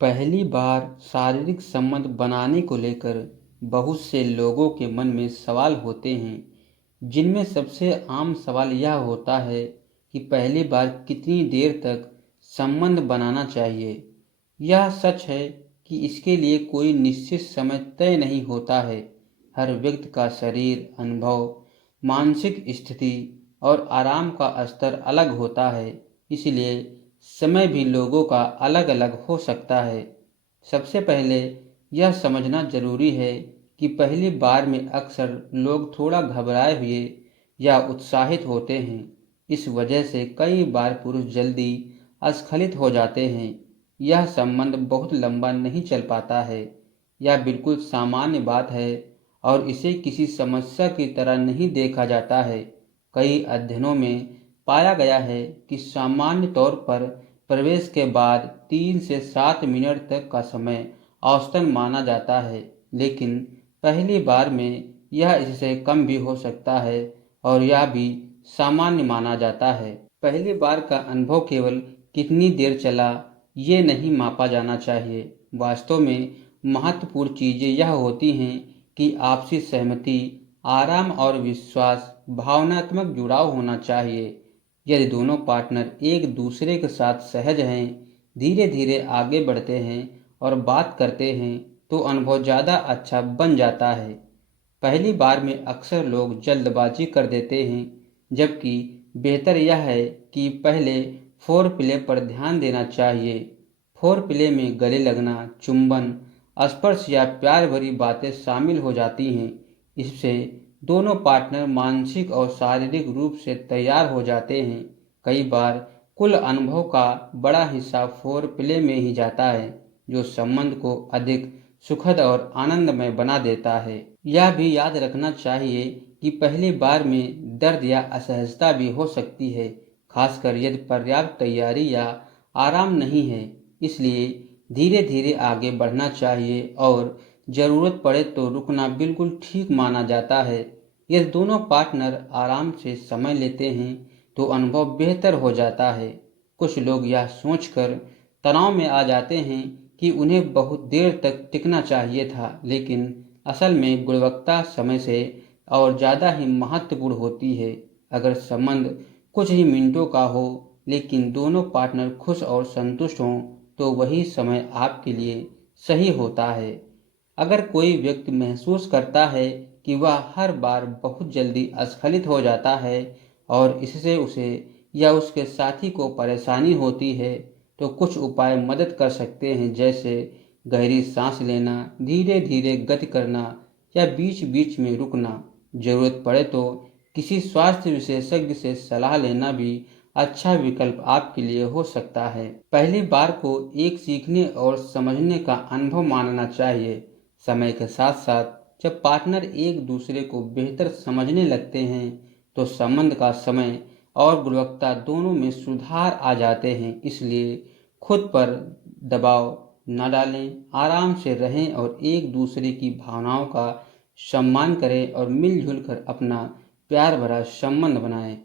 पहली बार शारीरिक संबंध बनाने को लेकर बहुत से लोगों के मन में सवाल होते हैं, जिनमें सबसे आम सवाल यह होता है कि पहली बार कितनी देर तक संबंध बनाना चाहिए। यह सच है कि इसके लिए कोई निश्चित समय तय नहीं होता है। हर व्यक्ति का शरीर, अनुभव, मानसिक स्थिति और आराम का स्तर अलग होता है, इसलिए समय भी लोगों का अलग अलग हो सकता है। सबसे पहले यह समझना जरूरी है कि पहली बार में अक्सर लोग थोड़ा घबराए हुए या उत्साहित होते हैं। इस वजह से कई बार पुरुष जल्दी अस्खलित हो जाते हैं। यह संबंध बहुत लंबा नहीं चल पाता है। यह बिल्कुल सामान्य बात है और इसे किसी समस्या की तरह नहीं देखा जाता है। कई अध्ययनों में पाया गया है कि सामान्य तौर पर प्रवेश के बाद 3 से 7 मिनट तक का समय औसतन माना जाता है, लेकिन पहली बार में यह इससे कम भी हो सकता है और यह भी सामान्य माना जाता है। पहली बार का अनुभव केवल कितनी देर चला ये नहीं मापा जाना चाहिए। वास्तव में महत्वपूर्ण चीजें यह होती हैं कि आपसी सहमति, आराम और विश्वास, भावनात्मक जुड़ाव होना चाहिए। यदि दोनों पार्टनर एक दूसरे के साथ सहज हैं, धीरे धीरे आगे बढ़ते हैं और बात करते हैं, तो अनुभव ज़्यादा अच्छा बन जाता है। पहली बार में अक्सर लोग जल्दबाजी कर देते हैं, जबकि बेहतर यह है कि पहले फोर प्ले पर ध्यान देना चाहिए। फोर प्ले में गले लगना, चुंबन, स्पर्श या प्यार भरी बातें शामिल हो जाती हैं। इससे दोनों पार्टनर मानसिक और शारीरिक रूप से तैयार हो जाते हैं। कई बार कुल अनुभव का बड़ा हिस्सा फोर प्ले में ही जाता है, जो संबंध को अधिक सुखद और आनंदमय बना देता है। यह भी याद रखना चाहिए कि पहली बार में दर्द या असहजता भी हो सकती है, खासकर यदि पर्याप्त तैयारी या आराम नहीं है। इसलिए धीरे धीरे आगे बढ़ना चाहिए और जरूरत पड़े तो रुकना बिल्कुल ठीक माना जाता है। यदि दोनों पार्टनर आराम से समय लेते हैं तो अनुभव बेहतर हो जाता है। कुछ लोग यह सोचकर तनाव में आ जाते हैं कि उन्हें बहुत देर तक टिकना चाहिए था, लेकिन असल में गुणवत्ता समय से और ज़्यादा ही महत्वपूर्ण होती है। अगर संबंध कुछ ही मिनटों का हो, लेकिन दोनों पार्टनर खुश और संतुष्ट हों, तो वही समय आपके लिए सही होता है। अगर कोई व्यक्ति महसूस करता है कि वह हर बार बहुत जल्दी अस्खलित हो जाता है और इससे उसे या उसके साथी को परेशानी होती है, तो कुछ उपाय मदद कर सकते हैं, जैसे गहरी सांस लेना, धीरे धीरे गति करना या बीच बीच में रुकना। जरूरत पड़े तो किसी स्वास्थ्य विशेषज्ञ से सलाह लेना भी अच्छा विकल्प आपके लिए हो सकता है। पहली बार को एक सीखने और समझने का अनुभव मानना चाहिए। समय के साथ साथ जब पार्टनर एक दूसरे को बेहतर समझने लगते हैं, तो संबंध का समय और गुणवत्ता दोनों में सुधार आ जाते हैं। इसलिए खुद पर दबाव न डालें, आराम से रहें और एक दूसरे की भावनाओं का सम्मान करें और मिलजुल कर अपना प्यार भरा संबंध बनाएं।